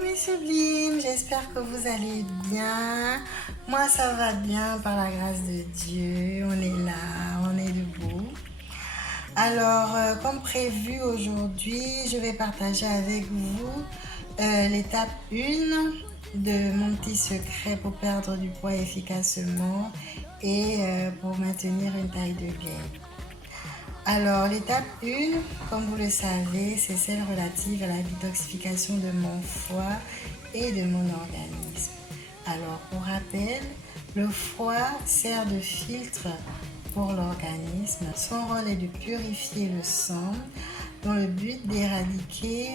Mes sublimes, j'espère que vous allez bien. Moi, ça va bien par la grâce de Dieu. On est là, on est debout. Alors, comme prévu aujourd'hui, je vais partager avec vous l'étape 1 de mon petit secret pour perdre du poids efficacement et pour maintenir une taille de vieille. Alors, l'étape 1, comme vous le savez, c'est celle relative à la détoxification de mon foie et de mon organisme. Alors, pour rappel, le foie sert de filtre pour l'organisme. Son rôle est de purifier le sang dans le but d'éradiquer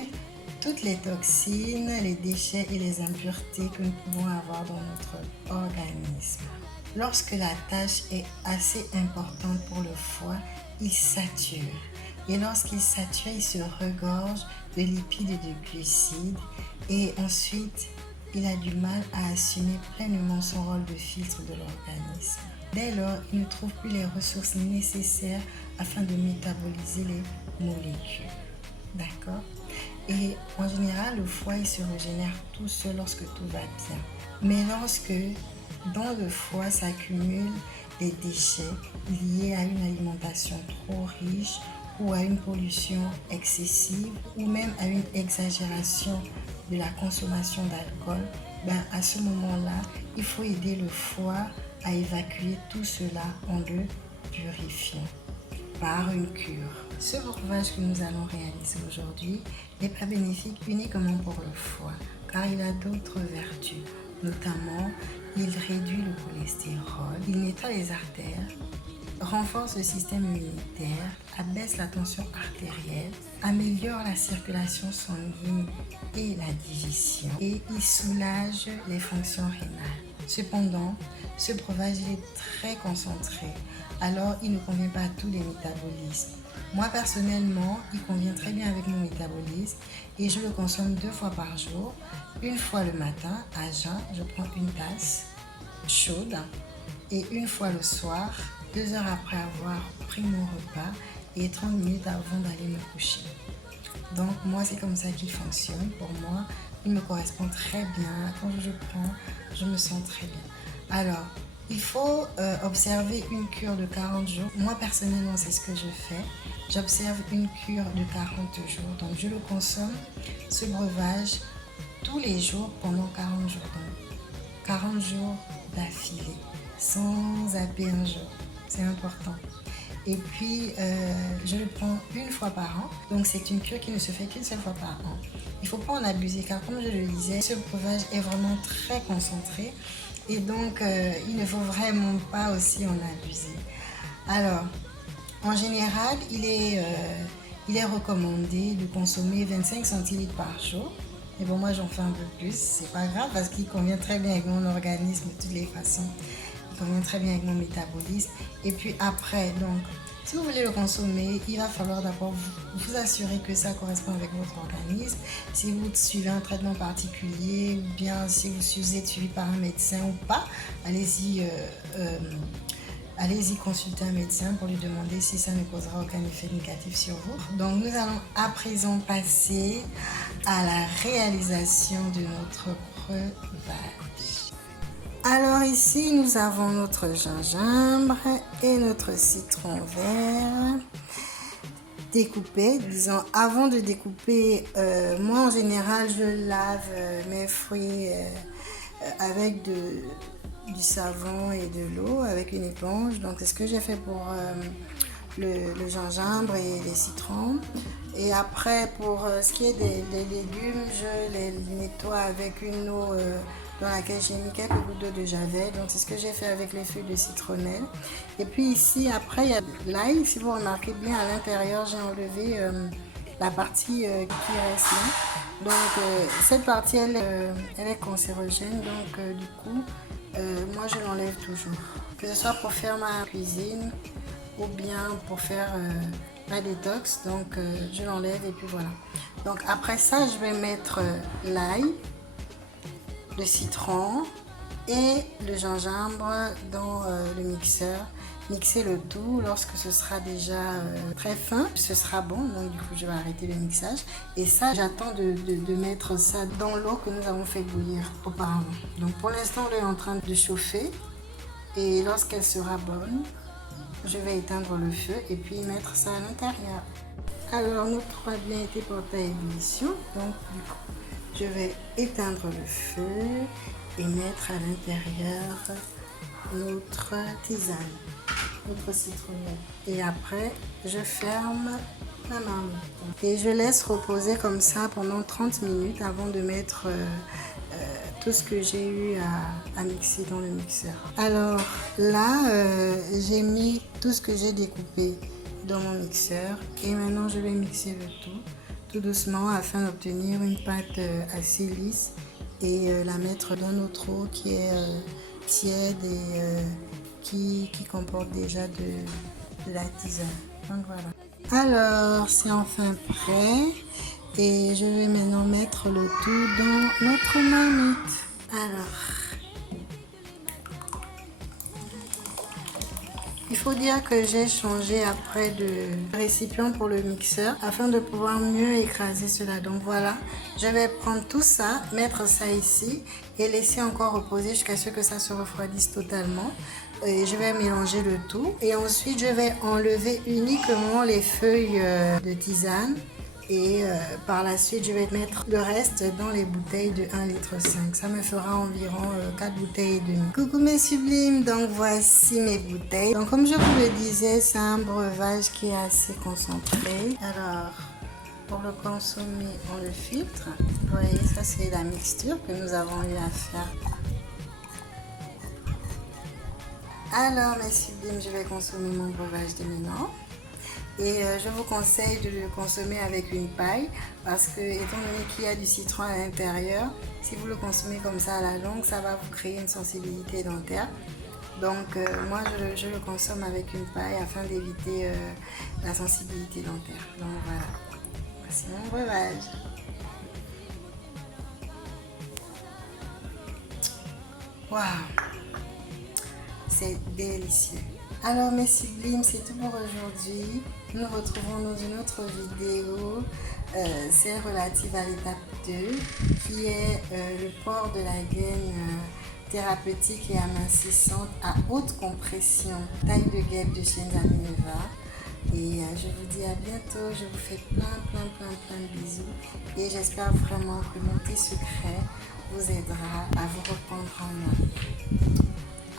toutes les toxines, les déchets et les impuretés que nous pouvons avoir dans notre organisme. Lorsque la tâche est assez importante pour le foie, il sature. Et lorsqu'il sature, il se regorge de lipides et de glucides. Et ensuite, il a du mal à assumer pleinement son rôle de filtre de l'organisme. Dès lors, il ne trouve plus les ressources nécessaires afin de métaboliser les molécules. D'accord? Et en général, le foie, il se régénère tout seul lorsque tout va bien. Mais lorsque dans le foie s'accumulent des déchets liés à une alimentation trop riche ou à une pollution excessive ou même à une exagération de la consommation d'alcool, à ce moment-là, il faut aider le foie à évacuer tout cela en le purifiant par une cure. Ce breuvage que nous allons réaliser aujourd'hui n'est pas bénéfique uniquement pour le foie, car il a d'autres vertus. Notamment, il réduit le cholestérol, il nettoie les artères, renforce le système immunitaire, abaisse la tension artérielle, améliore la circulation sanguine et la digestion et il soulage les fonctions rénales. Cependant, ce breuvage est très concentré, alors il ne convient pas à tous les métabolismes. Moi personnellement, il convient très bien avec mon métabolisme et je le consomme 2 fois par jour. Une fois le matin, à jeun, je prends une tasse chaude et une fois le soir, 2 heures après avoir pris mon repas et 30 minutes avant d'aller me coucher. Donc moi, c'est comme ça qu'il fonctionne. Pour moi, il me correspond très bien. Quand je prends, je me sens très bien. Alors, il faut observer une cure de 40 jours. Moi, personnellement, c'est ce que je fais. J'observe une cure de 40 jours. Donc, je le consomme, ce breuvage, tous les jours pendant 40 jours. Donc, 40 jours d'affilée, sans zapper un jour. C'est important. Et puis, je le prends une fois par an. Donc, c'est une cure qui ne se fait qu'une seule fois par an. Il ne faut pas en abuser car, comme je le disais, ce breuvage est vraiment très concentré. Et donc, il ne faut vraiment pas aussi en abuser. Alors, en général, il est recommandé de consommer 25 centilitres par jour. Et bon, moi, j'en fais un peu plus. C'est pas grave parce qu'il convient très bien avec mon organisme de toutes les façons. Il convient très bien avec mon métabolisme. Et puis après, donc, si vous voulez le consommer, il va falloir d'abord vous assurer que ça correspond avec votre organisme. Si vous suivez un traitement particulier ou bien si vous êtes suivi par un médecin ou pas, allez-y consulter un médecin pour lui demander si ça ne causera aucun effet négatif sur vous. Donc nous allons à présent passer à la réalisation de notre breuvage. Alors ici, nous avons notre gingembre et notre citron vert découpé. Disons, avant de découper, moi en général, je lave mes fruits avec du savon et de l'eau, avec une éponge. Donc c'est ce que j'ai fait pour le gingembre et les citrons. Et après, pour ce qui est des légumes, je les nettoie avec une eau dans laquelle j'ai mis quelques gouttes d'eau de javel. Donc c'est ce que j'ai fait avec les feuilles de citronnelle. Et puis ici, après, il y a l'ail. Si vous remarquez bien, à l'intérieur, j'ai enlevé la partie qui reste là. Donc cette partie, elle est cancérogène. Donc du coup, moi je l'enlève toujours. Que ce soit pour faire ma cuisine ou bien pour faire la détox. Donc je l'enlève et puis voilà. Donc après ça, je vais mettre l'ail, le citron et le gingembre dans le mixeur mixer le tout. Lorsque ce sera déjà très fin, ce sera bon. Donc du coup, je vais arrêter le mixage. Et ça, j'attends de mettre ça dans l'eau que nous avons fait bouillir auparavant. Donc pour l'instant, l'eau est en train de chauffer. Et lorsqu'elle sera bonne, je vais éteindre le feu et puis mettre ça à l'intérieur. Alors notre eau a bien été portée à ébullition. Donc du coup, je vais éteindre le feu et mettre à l'intérieur notre tisane, notre citronnelle. Et après, je ferme la marmite. Et je laisse reposer comme ça pendant 30 minutes avant de mettre tout ce que j'ai eu à mixer dans le mixeur. Alors là, j'ai mis tout ce que j'ai découpé dans mon mixeur et maintenant je vais mixer le tout doucement afin d'obtenir une pâte assez lisse et la mettre dans notre eau qui est tiède et qui comporte déjà de la tisane. Donc voilà. Alors c'est enfin prêt et je vais maintenant mettre le tout dans notre marmite. Alors, il faut dire que j'ai changé après de récipient pour le mixeur afin de pouvoir mieux écraser cela. Donc voilà, je vais prendre tout ça, mettre ça ici et laisser encore reposer jusqu'à ce que ça se refroidisse totalement. Et je vais mélanger le tout et ensuite je vais enlever uniquement les feuilles de tisane. Et par la suite, je vais mettre le reste dans les bouteilles de 1,5 litre. Ça me fera environ 4 bouteilles et demie. Coucou mes sublimes, donc voici mes bouteilles. Donc comme je vous le disais, c'est un breuvage qui est assez concentré. Alors, pour le consommer, on le filtre. Vous voyez, ça c'est la mixture que nous avons eu à faire. Alors mes sublimes, je vais consommer mon breuvage de maintenant. Et je vous conseille de le consommer avec une paille parce que étant donné qu'il y a du citron à l'intérieur, si vous le consommez comme ça à la longue, ça va vous créer une sensibilité dentaire. Donc moi je le consomme avec une paille afin d'éviter la sensibilité dentaire. Donc voilà, voici mon breuvage. Waouh, c'est délicieux. Alors mes sublimes, c'est tout pour aujourd'hui. Nous nous retrouvons dans une autre vidéo. C'est relative à l'étape 2 qui est le port de la gaine thérapeutique et amincissante à haute compression, taille de guêpe de chez Minerva. Et je vous dis à bientôt. Je vous fais plein de bisous. Et j'espère vraiment que mon petit secret vous aidera à vous reprendre en main.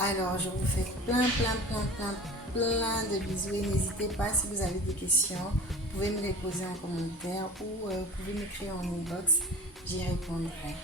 Alors, je vous fais plein de bisous et n'hésitez pas, si vous avez des questions, vous pouvez me les poser en commentaire ou vous pouvez m'écrire en inbox, j'y répondrai.